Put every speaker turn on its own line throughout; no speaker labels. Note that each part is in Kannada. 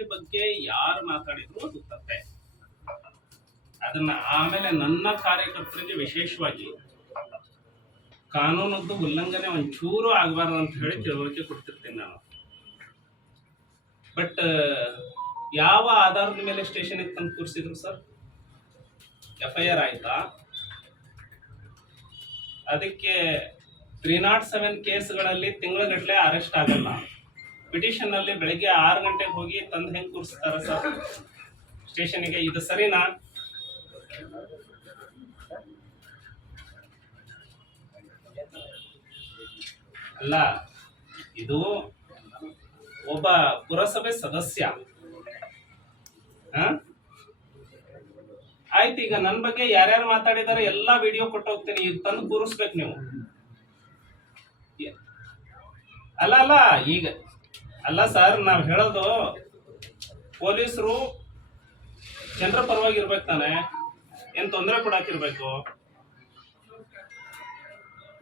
ಅಧಿಕಾರಿ ಬಗ್ಗೆ ಯಾರು ಮಾತಾಡಿದ್ರು ಅದು ತಪ್ಪೆ. ಅದನ್ನ ಆಮೇಲೆ ನನ್ನ ಕಾರ್ಯಕರ್ತರಿಗೆ ವಿಶೇಷವಾಗಿ ಕಾನೂನದ್ದು ಉಲ್ಲಂಘನೆ ಒಂಚೂರು ಆಗಬಾರ್ದು ಅಂತ ಹೇಳಿ ತಿಳುವಳಿಕೆ ಕೊಡ್ತಿರ್ತೀನಿ ನಾನು. ಬಟ್ ಯಾವ ಆಧಾರದ ಮೇಲೆ ಸ್ಟೇಷನ್ಗೆ ತಂದು ಕೂರಿಸಿದ್ರು ಸರ್? ಎಫ್ ಐ ಆರ್ ಆಯ್ತಾ? ಅದಕ್ಕೆ ತ್ರೀ ನಾಟ್ ಸೆವೆನ್ ಕೇಸ್ಗಳಲ್ಲಿ ತಿಂಗಳಗಟ್ಟಲೆ ಅರೆಸ್ಟ್ ಆಗಲ್ಲ. ಪಿಟಿಷನ್ ಅಲ್ಲಿ ಬೆಳಿಗ್ಗೆ ಆರು ಗಂಟೆಗೆ ಹೋಗಿ ತಂದು ಹೆಂಗ್ ಕೂರಿಸ್ತಾರ ಸರ್? ಸ್ಟೇಷನ್ಗೆ ಇದು ಸರಿನಾ? ಅಲ್ಲ, ಇದು ಒಬ್ಬ ಪುರಸಭೆ ಸದಸ್ಯ? ಆಯ್ತು, ಈಗ ನನ್ನ ಬಗ್ಗೆ ಯಾರ್ಯಾರು ಮಾತಾಡಿದಾರೆ ಎಲ್ಲಾ ವಿಡಿಯೋ ಕೊಟ್ಟು ಹೋಗ್ತೀನಿ. ಈಗ ತಂದು ಕೂರಿಸ್ಬೇಕು ನೀವು. ಅಲ್ಲ ಅಲ್ಲ, ಈಗ ಅಲ್ಲ ಸರ್, ನಾವು ಹೇಳೋದು ಪೊಲೀಸರು ಜನರ ಪರವಾಗಿ ಇರ್ಬೇಕು ತಾನೆ. ಏನ್ ತೊಂದರೆ ಕೊಡಾಕಿರ್ಬೇಕು.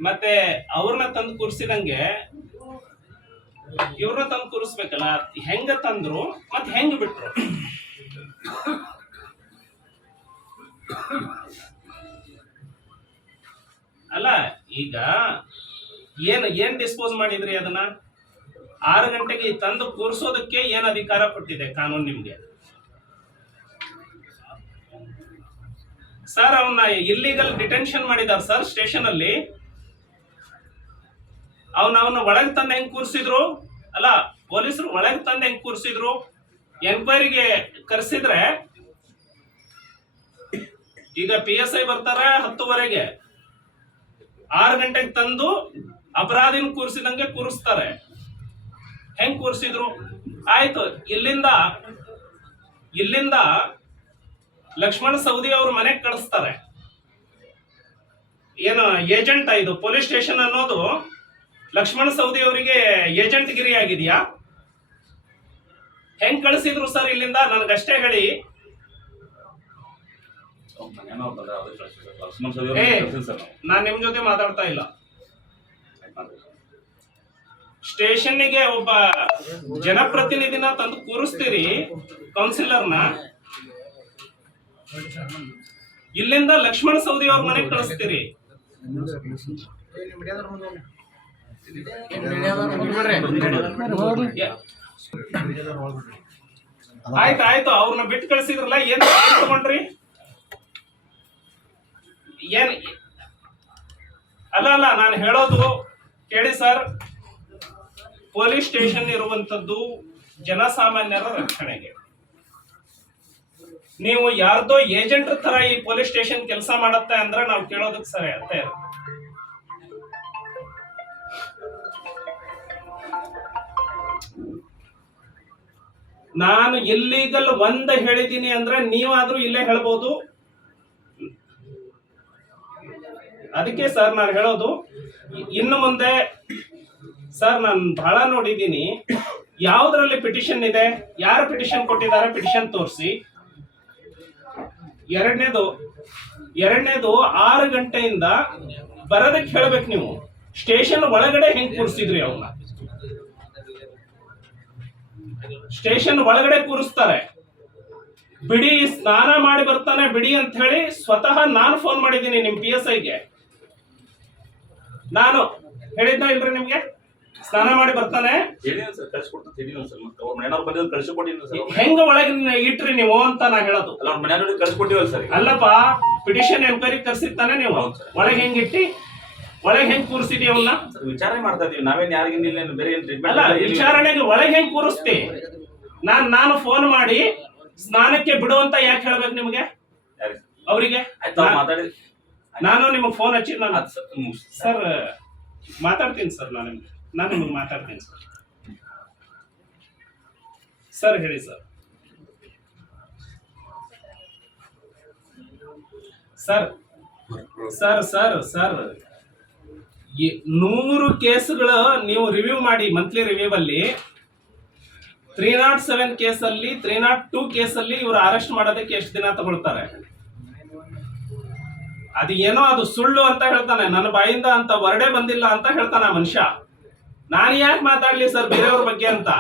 ಮತ್ತೆ ಅವ್ರನ್ನ ತಂದು ಕೂರಿಸಿದಂಗೆ ಇವ್ರನ್ನ ತಂದು ಕೂರಿಸ್ಬೇಕಲ್ಲ, ಹೆಂಗ ತಂದ್ರು ಮತ್ತೆ ಹೆಂಗ್ ಬಿಟ್ರು? ಅಲ್ಲ, ಈಗ ಏನ್ ಏನ್ ಡಿಸ್ಪೋಸ್ ಮಾಡಿದ್ರಿ ಅದನ್ನ? ಆರು ಗಂಟೆಗೆ ತಂದು ಕೂರಿಸೋದಕ್ಕೆ ಏನು ಅಧಿಕಾರ ಕೊಟ್ಟಿದೆ ಕಾನೂನು ನಿಮಗೆ? ಸರ್ ಅವನ್ನ ಇಲ್ಲಿಗಲ್ ಡಿಟೆನ್ಷನ್ ಮಾಡಿದಾರ ಸರ್ ಸ್ಟೇಷನ್ ಅಲ್ಲಿ. ಅವನ ಅವನ ಒಳಗೆ ತಂದು ಹೆಂಗ್ ಕೂರಿಸಿದ್ರು? ಅಲ್ಲ, ಪೊಲೀಸರು ಒಳಗೆ ತಂದು ಹೆಂಗ್ ಕೂರಿಸಿದ್ರು? ಎನ್ಕ್ವೈರಿಗೆ ಕರೆಸಿದ್ರೆ, ಈಗ ಪಿ ಎಸ್ ಐ ಬರ್ತಾರೆ ಹತ್ತುವರೆಗೆ. ಆರು ಗಂಟೆಗೆ ತಂದು ಅಪರಾಧಿನ ಕೂರಿಸಿದಂಗೆ ಕೂರಿಸ್ತಾರೆ. ಹೆಂಗ್ ಕೂರಿಸಿದ್ರು? ಆಯ್ತು ಇಲ್ಲಿಂದ ಇಲ್ಲಿಂದ ಲಕ್ಷ್ಮಣ ಸೌದಿ ಅವ್ರ ಮನೆಗೆ ಕಳಿಸ್ತಾರೆ. ಏನು ಏಜೆಂಟ್ ಇದು ಪೊಲೀಸ್ ಸ್ಟೇಷನ್ ಅನ್ನೋದು ಲಕ್ಷ್ಮಣ ಸೌದಿ ಅವರಿಗೆ ಏಜೆಂಟ್ ಗಿರಿ ಆಗಿದೆಯಾ? ಹೆಂಗ್ ಕಳಿಸಿದ್ರು ಸರ್ ಇಲ್ಲಿಂದ? ನನಗಷ್ಟೇ ಹೇಳಿ. ನಾನ್ ನಿಮ್ ಜೊತೆ ಮಾತಾಡ್ತಾ ಇಲ್ಲ. ಸ್ಟೇಷನ್ನಿಗೆ ಒಬ್ಬ ಜನಪ್ರತಿನಿಧಿನ ತಂದು ಕೂರಿಸ್ತೀರಿ ಕೌನ್ಸಿಲರ್ನ ಇಲ್ಲಿಂದ ಲಕ್ಷ್ಮಣ ಸೌದಿ ಅವ್ರ ಮನೆಗೆ ಕಳಿಸ್ತೀರಿ. ಆಯ್ತು ಆಯ್ತು ಅವ್ರನ್ನ ಬಿಟ್ಟು ಕಳಿಸಿದ್ರಲ್ಲ ಏನ್ ತಗೊಂಡ್ರಿ? ಏನ್ ಅಲ್ಲ ಅಲ್ಲ, ನಾನು ಹೇಳೋದು ಕೇಳಿ, ಸರ್. ಪೊಲೀಸ್ ಸ್ಟೇಷನ್ ಇರುವಂತದ್ದು ಜನಸಾಮಾನ್ಯರ ರಕ್ಷಣೆಗೆ. ನೀವು ಯಾರ್ದೋ ಏಜೆಂಟ್ ತರ ಈ ಪೊಲೀಸ್ ಸ್ಟೇಷನ್ ಕೆಲಸ ಮಾಡತ್ತೆ ಅಂದ್ರೆ ನಾವು ಕೇಳೋದಕ್ಕೆ ಸರಿ ಅಂತ ಇಲ್ಲ. ನಾನು ಇಲ್ಲೀಗಲ್ ಒಂದ್ ಹೇಳಿದ್ದೀನಿ ಅಂದ್ರೆ ನೀವಾದ್ರೂ ಇಲ್ಲೇ ಹೇಳ್ಬೋದು. ಅದಕ್ಕೆ ಸರ್ ನಾನು ಹೇಳೋದು, ಇನ್ನು ಮುಂದೆ ಸರ್ ನಾನು ಬಹಳ ನೋಡಿದ್ದೀನಿ. ಯಾವ್ದ್ರಲ್ಲಿ ಪಿಟಿಷನ್ ಇದೆ? ಯಾರು ಪಿಟಿಷನ್ ಕೊಟ್ಟಿದ್ದಾರೆ? ಪಿಟಿಷನ್ ತೋರಿಸಿ. ಎರಡನೇದು ಎರಡನೇದು ಆರು ಗಂಟೆಯಿಂದ ಬರೋದಕ್ಕೆ ಹೇಳ್ಬೇಕು ನೀವು. ಸ್ಟೇಷನ್ ಒಳಗಡೆ ಹೆಂಗ್ ಕೂರಿಸಿದ್ರಿ ಅವನ್ನ ಸ್ಟೇಷನ್ ಒಳಗಡೆ ಕೂರಿಸ್ತಾರೆ. ಬಿಡಿ, ಸ್ನಾನ ಮಾಡಿ ಬರ್ತಾನೆ ಬಿಡಿ ಅಂತ ಹೇಳಿ ಸ್ವತಃ ನಾನು ಫೋನ್ ಮಾಡಿದ್ದೀನಿ ನಿಮ್ ಪಿ ಎಸ್ ಐಗೆ ನಾನು ಹೇಳಿದ್ನ ಇಲ್ರಿ ನಿಮ್ಗೆ? ಸ್ನಾನ ಮಾಡಿ ಬರ್ತಾನೆ.
ಸರ್ ಕಳ್ಸಿಕೊಡ್ತೀನಿ ಸರ್ ಮತ್ತೆ. ಅವ್ರ ಮನೆಯವ್ರು ಬಂದಿದ್ದು ಕಳ್ಸಿಕೊಟ್ಟಿದ್ದೀನಿ ಸರ್.
ಹೆಂಗ ಒಳಗೆ ಇಟ್ರಿ ನೀವು ಅಂತ ನಾ ಹೇಳೋದು.
ಅಲ್ಲ ಅವ್ರ ಮನೆಯವ್ರಿಗೆ ಕಳ್ಸಿಕೊಟ್ಟಿವಲ್ಲ ಸರ್.
ಅಲ್ಲಪ್ಪ ಪಿಟಿಷನ್ ಎನ್ಕ್ವೈರಿ ಕರ್ಸಿರ್ತಾನೆ ನೀವು. ಒಳಗೆ ಹೆಂಗ್ ಇಟ್ಟಿ? ಒಳಗೆ ಹೆಂಗ್ ಕೂರಿಸಿದಿ ಅವನ್ನ
ವಿಚಾರಣೆ ಮಾಡ್ತಾ ಇದೀವಿ. ನಾವೇನ್ ಯಾರಿಗಿಂದ ಇಲ್ಲ ಬೇರೆ ಏನ್
ಅಲ್ಲ
ಟ್ರೀಟ್ಮೆಂಟ್
ವಿಚಾರಣೆಗೆ ಒಳಗೆ ಹೆಂಗ್ ಕೂರಿಸ್ತಿ? ನಾನ್ ನಾನು ಫೋನ್ ಮಾಡಿ ಸ್ನಾನಕ್ಕೆ ಬಿಡು ಅಂತ ಯಾಕೆ ಹೇಳ್ಬೇಕು ನಿಮ್ಗೆ? ಅವರಿಗೆ?
ಆಯ್ತು ಮಾತಾಡಿ
ನಾನು ನಿಮಗೆ ಫೋನ್ ಹಚ್ಚಿ ನಾನು
ಸರ್
ಮಾತಾಡ್ತೀನಿ ಸರ್ ನಾನು ನಿಮ್ಗೆ. ನಾನು ನಿಮಗೆ ಮಾತಾಡ್ತೀನಿ ಸರ್ ಸರ್ ಹೇಳಿ sir sir sir sir sir ನೂರು ಕೇಸ್ಗಳು ನೀವು ರಿವ್ಯೂ ಮಾಡಿ ಮಂತ್ಲಿ ರಿವ್ಯೂ ಅಲ್ಲಿ. ತ್ರೀ ನಾಟ್ ಸೆವೆನ್ ಕೇಸಲ್ಲಿ ತ್ರೀ ನಾಟ್ ಟೂ ಕೇಸಲ್ಲಿ ಇವರು ಅರೆಸ್ಟ್ ಮಾಡೋದಕ್ಕೆ ಎಷ್ಟು ದಿನ ತಗೊಳ್ತಾರೆ? ಅದು ಏನೋ ಅದು ಸುಳ್ಳು ಅಂತ ಹೇಳ್ತಾನೆ. ನನ್ನ ಬಾಯಿಂದ ಅಂತ ವರ್ಡೆ ಬಂದಿಲ್ಲ ಅಂತ ಹೇಳ್ತಾನೆ ಮನುಷ್ಯ. ನಾನು ಯಾಕೆ ಮಾತಾಡ್ಲಿ ಸರ್ ಬೇರೆಯವ್ರ ಬಗ್ಗೆ ಅಂತ?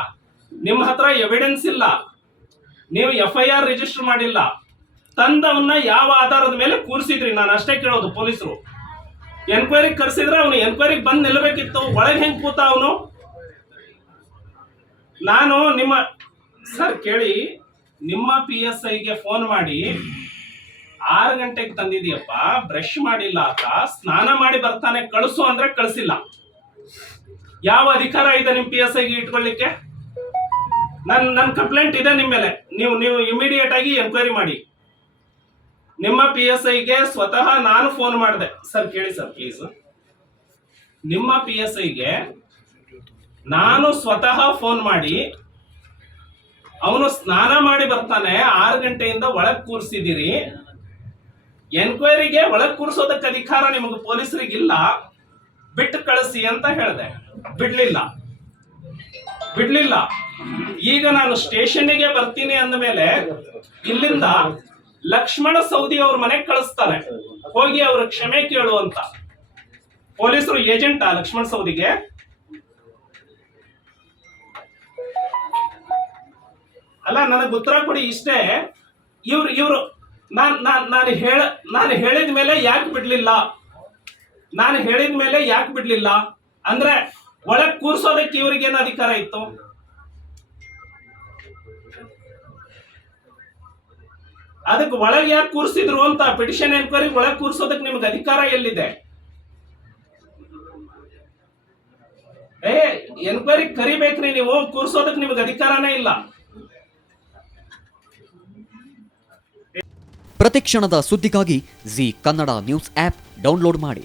ನಿಮ್ಮ ಹತ್ರ ಎವಿಡೆನ್ಸ್ ಇಲ್ಲ. ನೀವು ಎಫ್ ಐ ಆರ್ ರಿಜಿಸ್ಟರ್ ಮಾಡಿಲ್ಲ. ತಂದವನ್ನ ಯಾವ ಆಧಾರದ ಮೇಲೆ ಕೂರಿಸಿದ್ರಿ? ನಾನು ಅಷ್ಟೇ ಕೇಳೋದು ಪೊಲೀಸರು. ಎನ್ಕ್ವೈರಿ ಕರೆಸಿದ್ರೆ ಅವನು ಎನ್ಕ್ವೈರಿಗೆ ಬಂದು ನಿಲ್ಲಬೇಕಿತ್ತು ಒಳಗೆ ಹೆಂಗ್ ಕೂತ ಅವನು? ನಾನು ನಿಮ್ಮ ಸರ್ ಕೇಳಿ, ನಿಮ್ಮ ಪಿ ಎಸ್ ಐಗೆ ಫೋನ್ ಮಾಡಿ, ಆರು ಗಂಟೆಗೆ ತಂದಿದೀಯಪ್ಪ ಬ್ರಷ್ ಮಾಡಿಲ್ಲ ಅಂತ ಸ್ನಾನ ಮಾಡಿ ಬರ್ತಾನೆ, ಕಳಿಸು ಅಂದ್ರೆ ಕಳಿಸಿಲ್ಲ. ಯಾವ ಅಧಿಕಾರ ಇದೆ ನಿಮ್ ಪಿ ಎಸ್ ಐಗೆ ಇಟ್ಕೊಳ್ಳಿಕ್ಕೆ ನನ್ ನನ್ ಕಂಪ್ಲೇಂಟ್ ಇದೆ ನಿಮ್ಮ ಮೇಲೆ. ನೀವು ನೀವು ಇಮಿಡಿಯೇಟ್ ಆಗಿ ಎನ್ಕ್ವೈರಿ ಮಾಡಿ. ನಿಮ್ಮ ಪಿ ಎಸ್ ಐಗೆ ಸ್ವತಃ ನಾನು ಫೋನ್ ಮಾಡಿದೆ. ಸರ್ ಕೇಳಿ ಸರ್ ಪ್ಲೀಸ್ ನಿಮ್ಮ ಪಿ ಎಸ್ ಐಗೆ ನಾನು ಸ್ವತಃ ಫೋನ್ ಮಾಡಿ, ಅವನು ಸ್ನಾನ ಮಾಡಿ ಬರ್ತಾನೆ, ಆರು ಗಂಟೆಯಿಂದ ಒಳಗ್ ಕೂರಿಸಿದಿರಿ ಎನ್ಕ್ವೈರಿಗೆ ಒಳಗ್ ಕೂರಿಸೋದಕ್ಕೆ ಅಧಿಕಾರ ನಿಮಗೆ ಪೊಲೀಸರಿಗಿಲ್ಲ. ಬಿಟ್ಟು ಕಳಿಸಿ ಅಂತ ಹೇಳಿದೆ. ಬಿಡ್ಲಿಲ್ಲ. ಬಿಡ್ಲಿಲ್ಲ. ಈಗ ನಾನು ಸ್ಟೇಷನ್ಗೆ ಬರ್ತೀನಿ ಅಂದ ಮೇಲೆ ಇಲ್ಲಿಂದ ಲಕ್ಷ್ಮಣ ಸೌದಿ ಅವ್ರ ಮನೆಗೆ ಕಳಿಸ್ತಾರೆ ಹೋಗಿ ಅವ್ರ ಕ್ಷಮೆ ಕೇಳು ಅಂತ. ಪೊಲೀಸರು ಏಜೆಂಟಾ ಲಕ್ಷ್ಮಣ ಸೌದಿಗೆ. ಅಲ್ಲ, ನನಗೆ ಉತ್ತರ ಕೊಡಿ ಇಷ್ಟೇ. ಇವ್ರು ಇವ್ರು ನಾನ್ ನಾನ್, ನಾನು ಹೇಳ, ನಾನು ಹೇಳಿದ ಮೇಲೆ ಯಾಕೆ ಬಿಡ್ಲಿಲ್ಲ? ನಾನು ಹೇಳಿದ ಮೇಲೆ ಯಾಕೆ ಬಿಡ್ಲಿಲ್ಲ? ಅಂದ್ರೆ ಒಳಗ್ ಕೂರ್ಸೋದಕ್ಕೆ ಇವ್ರಿಗೇನು ಅಧಿಕಾರ ಇತ್ತು? ಅದಕ್ಕೆ ಒಳಗೆ ಯಾಕೆ ಕೂರಿಸಿದ್ರು ಅಂತ ಪಿಟಿಷನ್ ಎನ್ಕ್ವೈರಿ ಒಳಗೆ ಕೂರ್ಸೋದಕ್ಕೆ ನಿಮ್ಗೆ ಅಧಿಕಾರ ಎಲ್ಲಿದೆ? ಏ ಎನ್ಕ್ವೈರಿ ಕರಿಬೇಕ್ರಿ ನೀವು ಕೂರ್ಸೋದಕ್ ನಿಮ್ಗೆ ಅಧಿಕಾರನೇ ಇಲ್ಲ.
ಪ್ರತಿಕ್ಷಣದ ಸುದ್ದಿಗಾಗಿ Zee Kannada news app download ಮಾಡಿ.